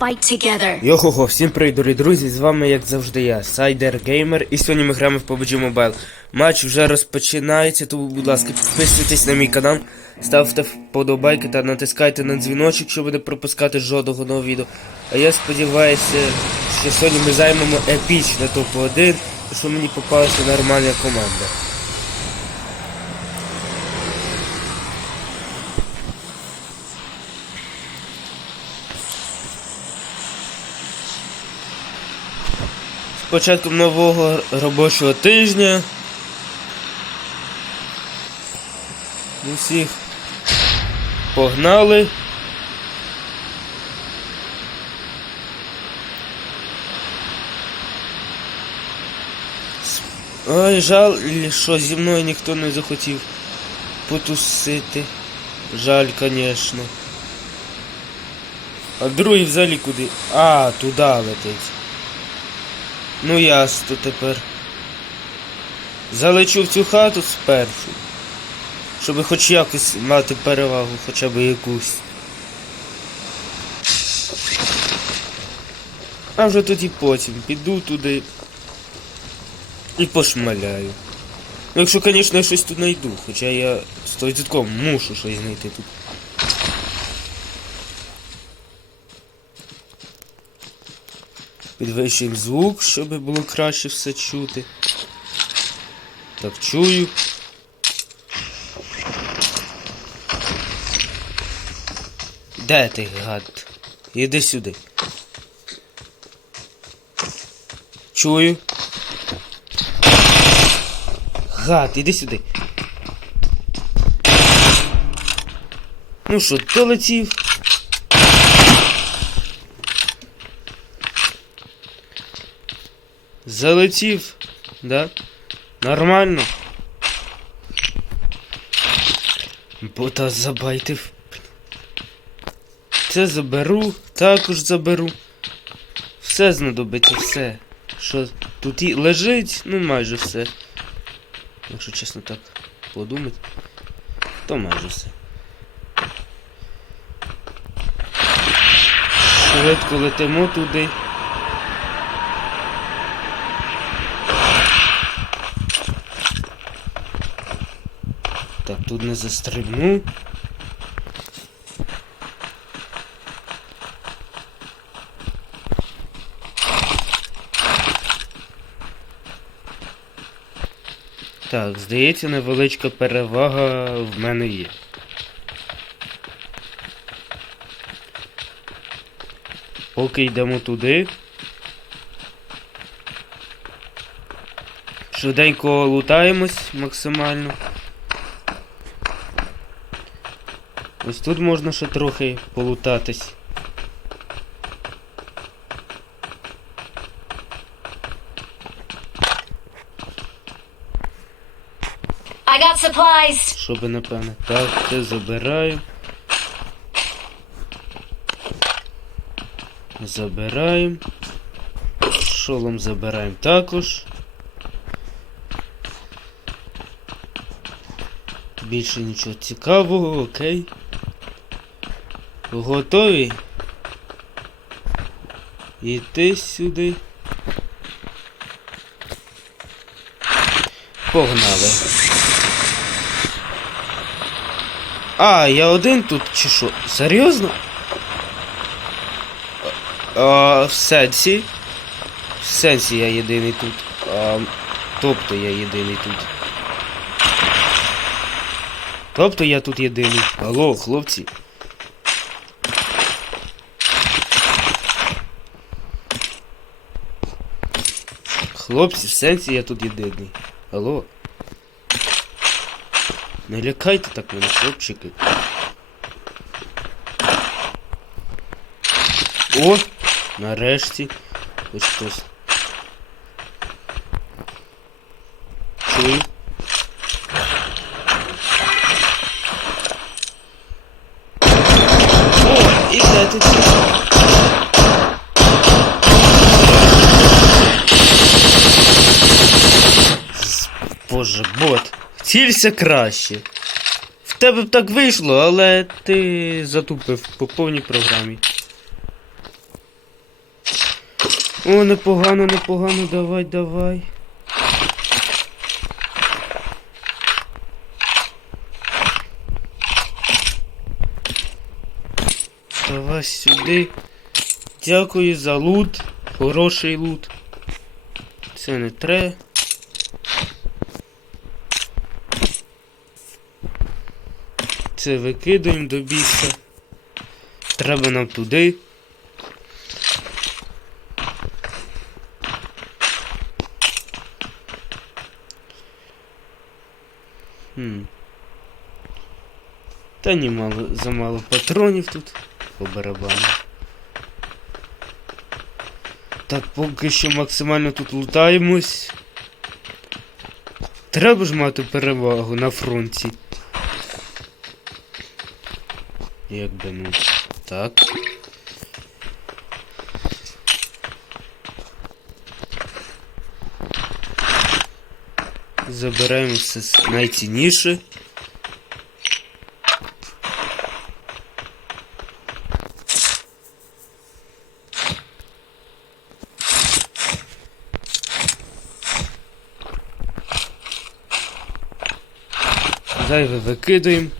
fight together. Йо-хо-хо, всім привіт, дорогі друзі, з вами, як завжди, я, Сайдер Геймер, і сьогодні ми граємо в PUBG Mobile. Матч вже розпочинається, тому, будь ласка, підписуйтесь на мій канал, ставте вподобайки та натискайте на дзвіночок, щоб не пропускати жодного нового відео. А я сподіваюся, що сьогодні ми займемо епічне топ-1, що мені попалася нормальна команда. Початком нового робочого тижня. Усіх погнали. Ой, жаль, що зі мною ніхто не захотів потусити. Жаль, звісно. А другий взагалі куди? А, туди летить. Ну ясно тепер. Залечу в цю хату спершу. Щоб хоч якось мати перевагу, хоча б якусь. А вже тоді потім піду туди і пошмаляю. Ну, якщо, звісно, я щось тут знайду, хоча я 100% мушу щось знайти тут. Підвищуємо звук, щоб було краще все чути. Так, чую. Де ти, гад? Іди сюди. Чую. Гад, іди сюди. Ну що, долетів? Залетів, да? Нормально. Бота забайтив. Це заберу, також заберу. Все знадобиться, все. Що тут і лежить, ну майже все. Якщо чесно так подумати, то майже все. Швидко летимо туди. Так, тут не застрибну. Так, здається, невеличка перевага в мене є. Поки йдемо туди. Швиденько лутаємось максимально. Ось тут можна ще трохи полутатись. I got supplies. Щоб напевне. Так, це забираю. Забираємо. Шолом забираємо також. Більше нічого цікавого, окей. Готові? Іти сюди. Погнали. А, я один тут чи що? Серйозно? А, в сенсі. В сенсі я єдиний тут. А, тобто я єдиний тут. Тобто я тут єдиний. Алло, хлопці. Хлопці, сенсі я тут єдиний. Алло. Не лякайте так мене, хлопчики. О! Нарешті. Хоч хтось. Чую. Цілься краще. В тебе б так вийшло, але ти затупив по повній програмі. О, непогано, непогано, давай, давай. Давай сюди. Дякую за лут. Хороший лут. Це не тре. Це викидаємо до біса. Треба нам туди. Хм. Та ні, мало, замало патронів тут по барабану. Так, поки що максимально тут лутаємось. Треба ж мати перевагу на фронті. Якби ну. Так. Забираємо все найцінніше. Зайве викидаємо.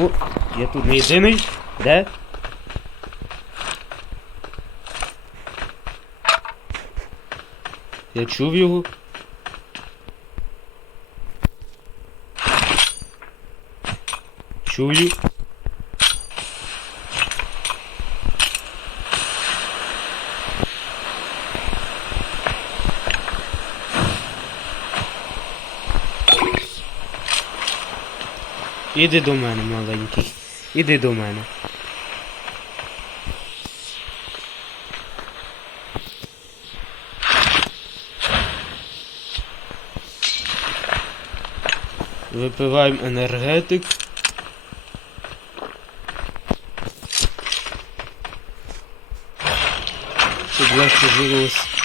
О, я тут не єдиний. Де? Я чув його. Чую. Іди до мене, маленький. Іди до мене. Випиваємо енергетик. Щоб легше жилось.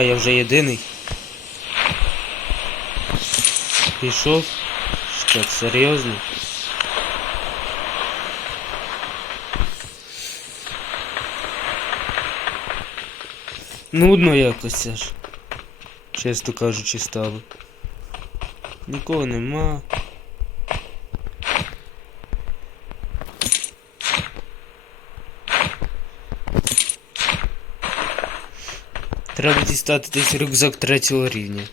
А, я вже єдиний. Пішов. Що, серйозно? Нудно якось це ж. Чесно кажучи, стало. Нікого нема. Треба дістати десь рюкзак третього рівня.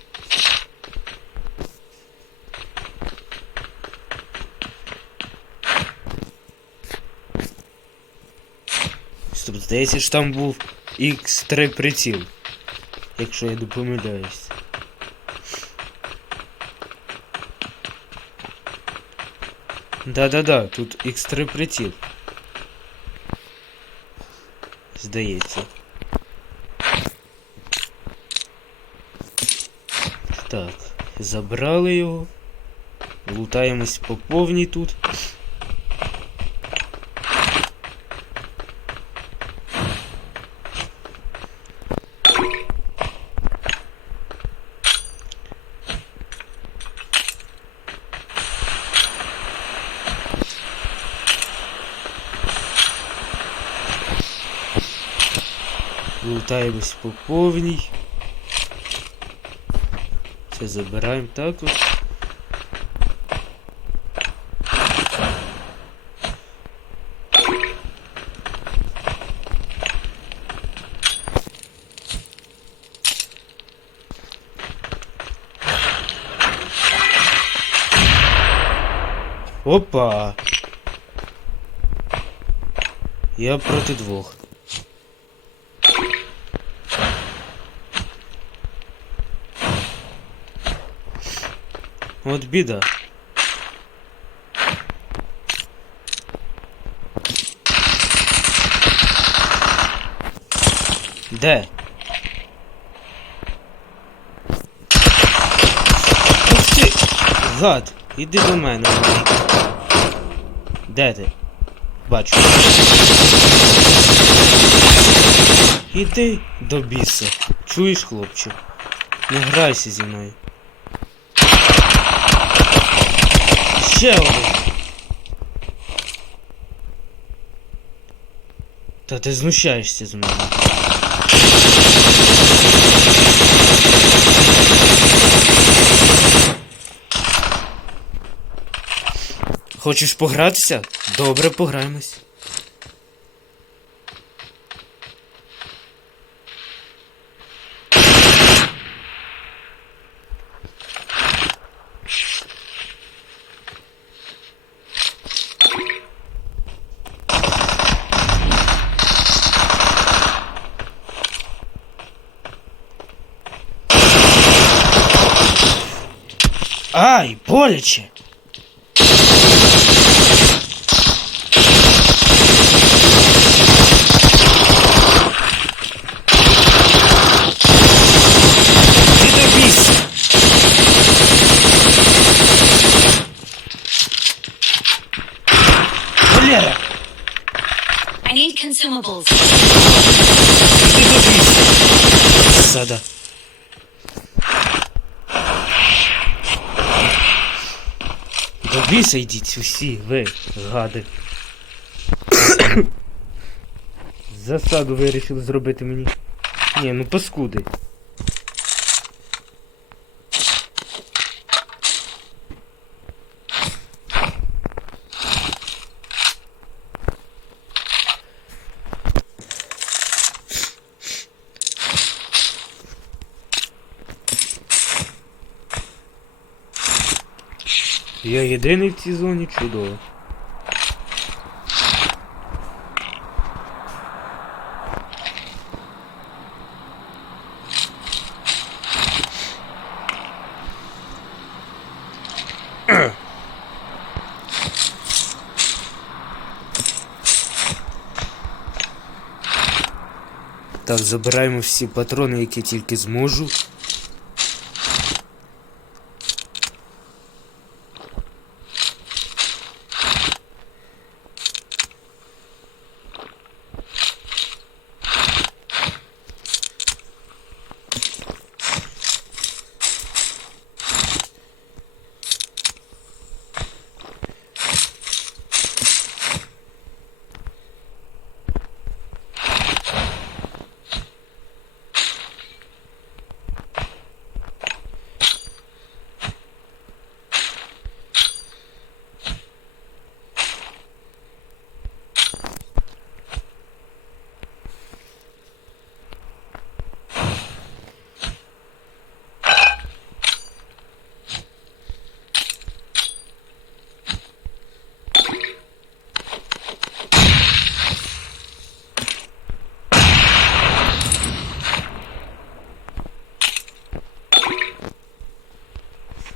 Стоп, здається, ж там був X3 приціл. Якщо я не помиляюсь. Да-да-да, тут X3 приціл. Здається. Так, забрали його. Лутаємось по повній тут. Лутаємось по повній. Це забираємо також. Опа! Я проти двох. От біда. Де? Пусти! Зад! Іди до мене. Де ти? Бачу. Іди до біса. Чуєш, хлопче? Не грайся зі мною. Ще один. Та ти знущаєшся з мене. Хочеш погратися? Добре, пограємось. Ай, боляче! До йдіть усі, ви, гади. Засаду вирішили зробити мені. Ні, ну паскуди. Я єдиний в цій зоні чудово. Так, забираємо всі патрони, які тільки зможу.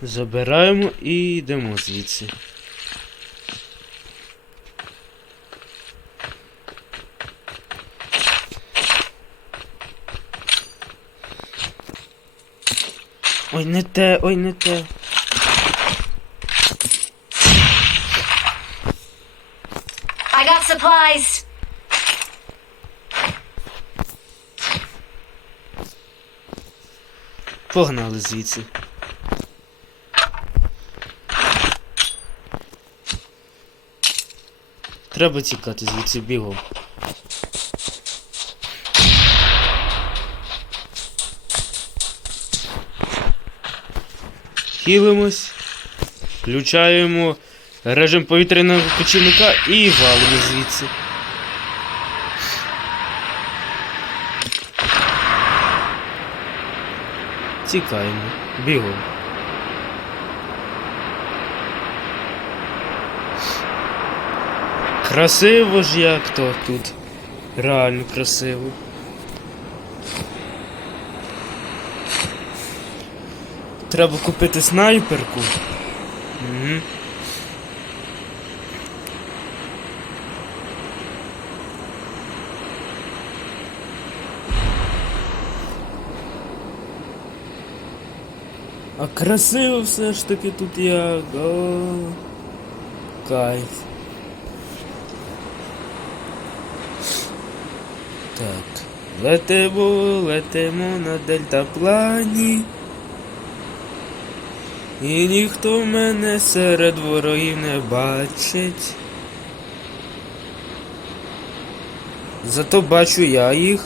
Забираємо і йдемо звідси. Ой, не те, ой, не те. I got supplies. Погнали звідси. Треба тікати звідси бігом. Хілимось, включаємо режим повітряного кочівника і валимо звідси. Тікаємо. Бігом. Красиво ж як то тут. Реально красиво. Треба купити снайперку. Угу. А красиво все ж таки тут я... О, кайф. Летимо, летимо на дельтаплані. І ніхто мене серед ворогів не бачить. Зато бачу я їх.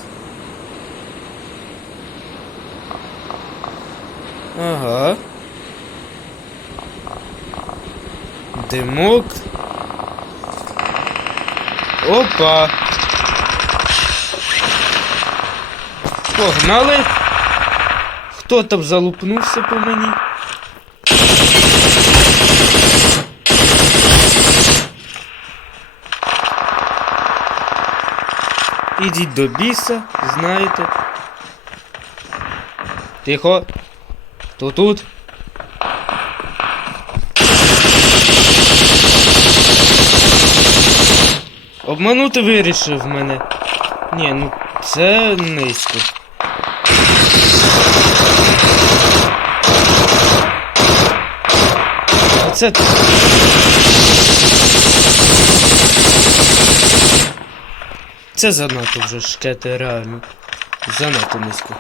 Ага. Димок. Опа. Погнали. Хто там залупнувся по мені? Ідіть до біса, знаєте. Тихо. Хто тут? Обманути вирішив мене. Ні, ну це низько. Це. Це занадто вже шкети реально. Занадто низько.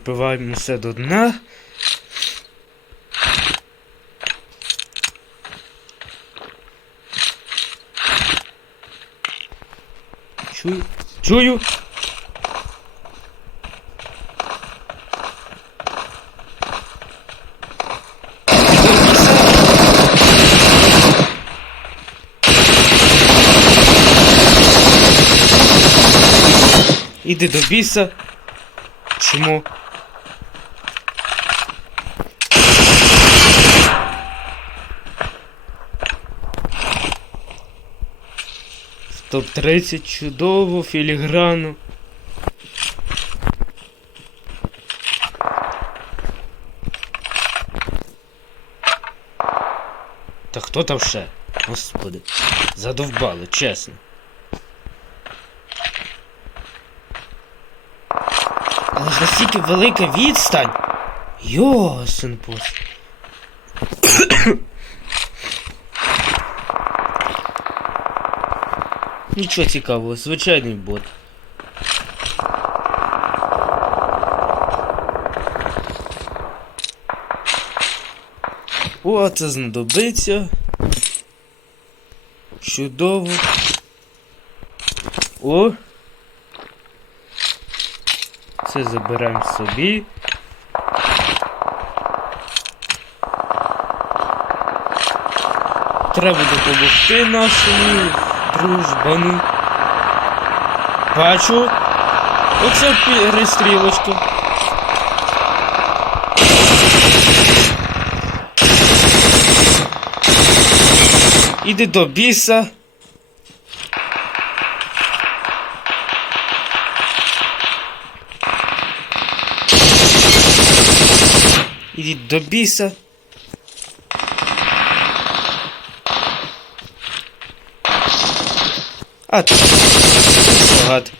Випиваємо все до дна. Чую. Чую. Іди до біса. Чому? Топ-30 чудово, філіграну. Та хто там ще? Господи, задовбали, чесно. Але настільки велика відстань. Йосен Нічого цікавого, звичайний бот. О, це знадобиться. Чудово. О. Це забираємо собі. Треба допомогти нашому дружбану. Бачу. Оце перестрілочка. Іди до біса. Ідіть до біса. А, гад.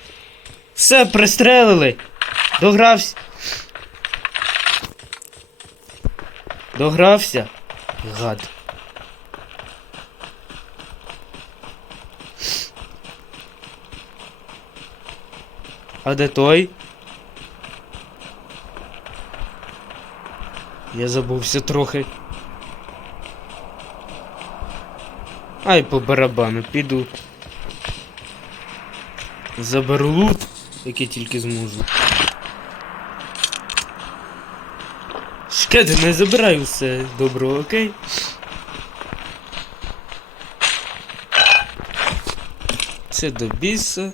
Все, пристрелили. Догрався. Догрався. Гад. А де той? Я забувся трохи. Ай, по барабану, піду. Заберу лут, який тільки зможу. Шкеди, не забирай усе добро, окей? Це до біса.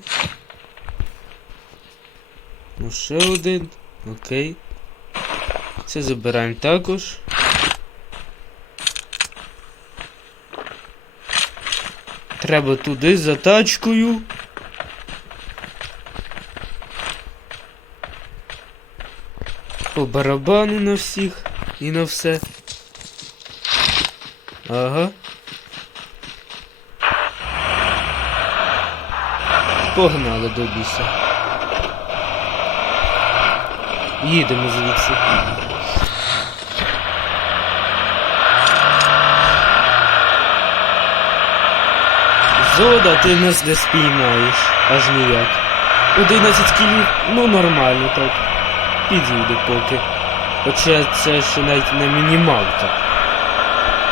Ну, ще один. Окей. Це забираємо також. Треба туди за тачкою. По барабану на всіх і на все. Ага. Погнали до біса. Їдемо звідси. Зода, ти нас не спіймаєш, аж ніяк. 11 кілів, ну нормально так. Підійде поки. Хоча це ще навіть не мінімалка.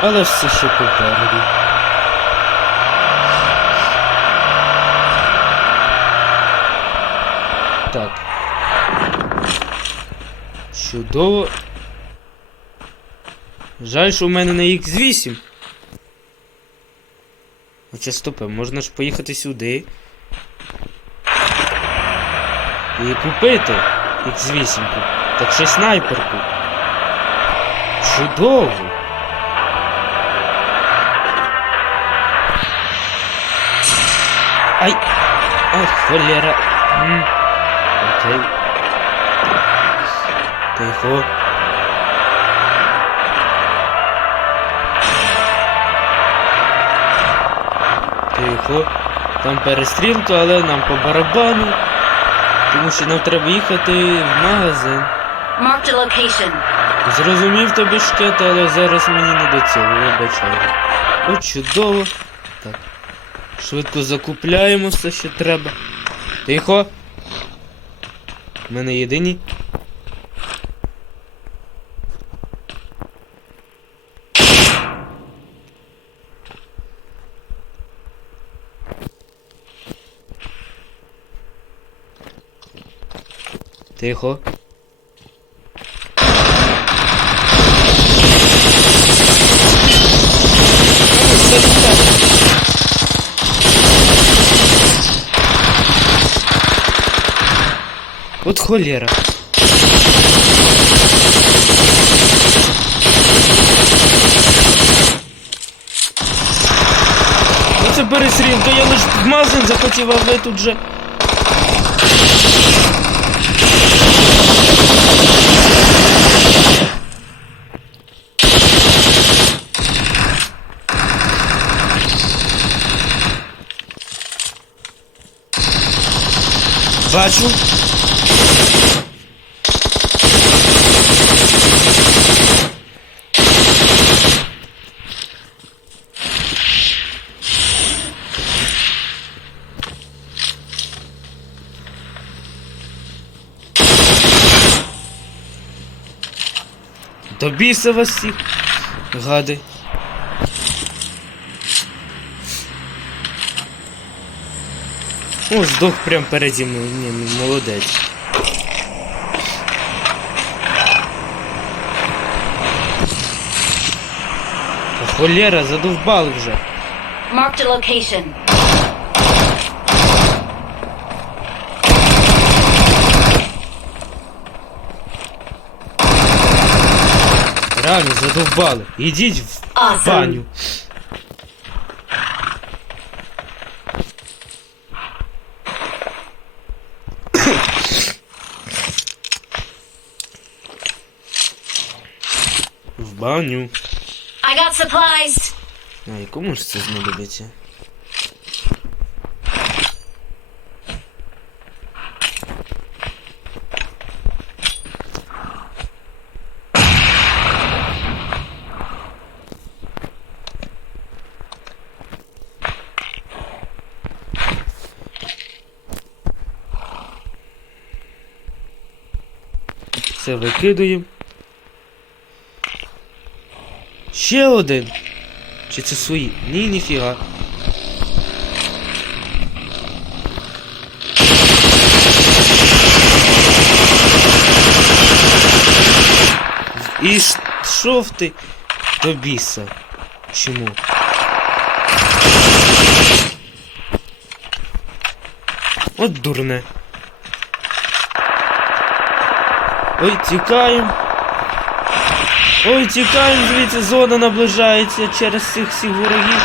Але все ще попереду. Так. Чудово. Жаль, що у мене на X8. Хоча стопе, можна ж поїхати сюди. І купити X8. Так ще снайперку. Чудово. Ай! Ай, холера. Окей. Тихо. Тихо. Там перестрілка, але нам по барабану. Тому що нам треба їхати в магазин. Marked a location. Зрозумів тобі шкет, але зараз мені не до цього, вибачаю. О, чудово. Так. Швидко закупляємо все, що треба. Тихо. У мене єдині. Тихо. Вот холера. Ну це перестрілка, я лиш в магазин захотів, а ви тут же. Бачу. До біса вас всіх, гади. О, здох прям переді мною. Ні, ну, молодець. Холєра, задовбали вже. Marked a location. Реально задовбали. Ідіть в Awesome. баню. В баню. I got supplies. А і кому ж це знадобиться? Це викидуємо. Ще один. Чи це свої? Ні, ніфіга. І шов ти до біса. Чому? От дурне. Ой, тікаємо. Ой, тікаємо звідси, зона наближається через цих всіх ворогів.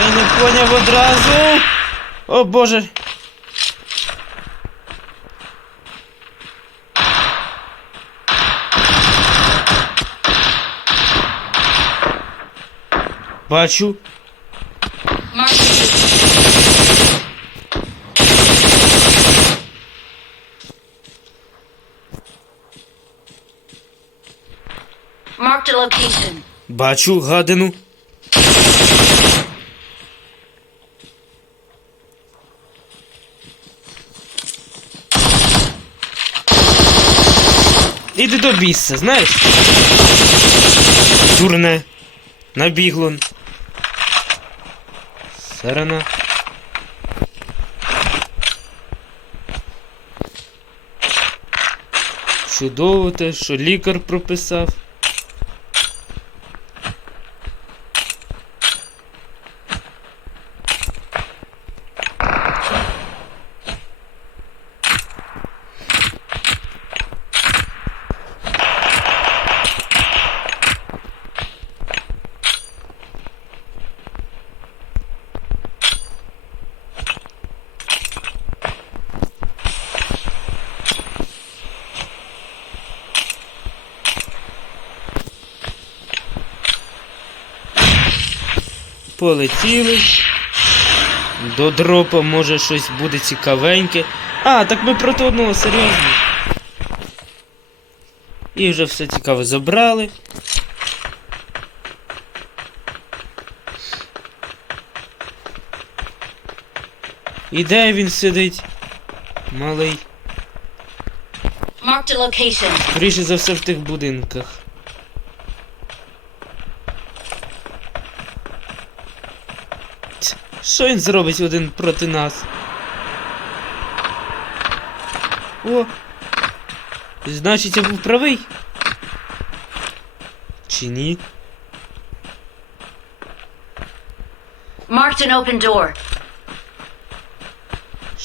Я не поняв одразу. О боже. Бачу. Marked a location. Бачу гадину. Іди до біса, знаєш? Дурне. Набігло. Сарана. Чудово те, що лікар прописав. Полетіли. До дропа може щось буде цікавеньке. А, так ми проти одного, серйозно. І вже все цікаве забрали. І де він сидить? Малий. Marked a location. Скоріше за все в тих будинках. Що він зробить один проти нас? О! Значить, я був правий? Чи ні? Marked an open door.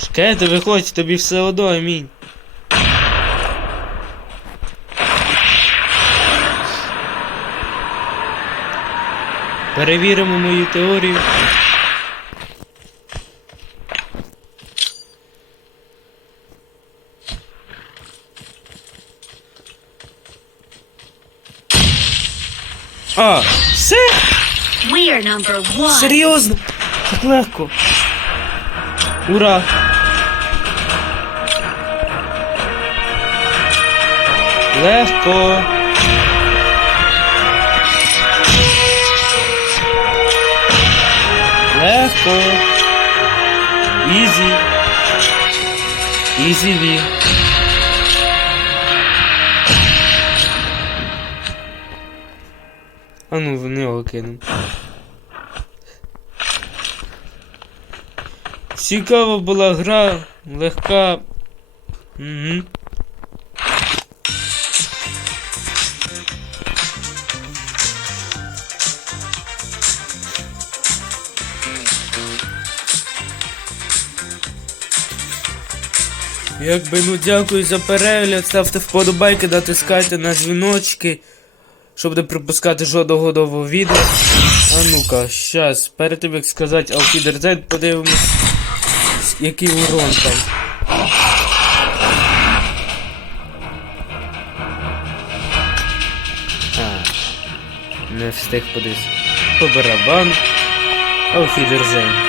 Шкети, виходь, тобі все одно, амінь. Перевіримо мою теорію. А, все? We are number one. Серйозно? Так легко. Ура! Легко. Легко. Ізі. Ізі ві. А ну, в нього кинемо. Цікава була гра, легка. Угу. Якби ну дякую за перегляд, ставте вподобайки, натискайте на дзвіночки, щоб не пропускати жодного нового відео. А ну-ка, щас, перед тим як сказати Алфідерзет, подивимось, який урон там. А, не встиг подивитися. По барабану. Алфідерзет.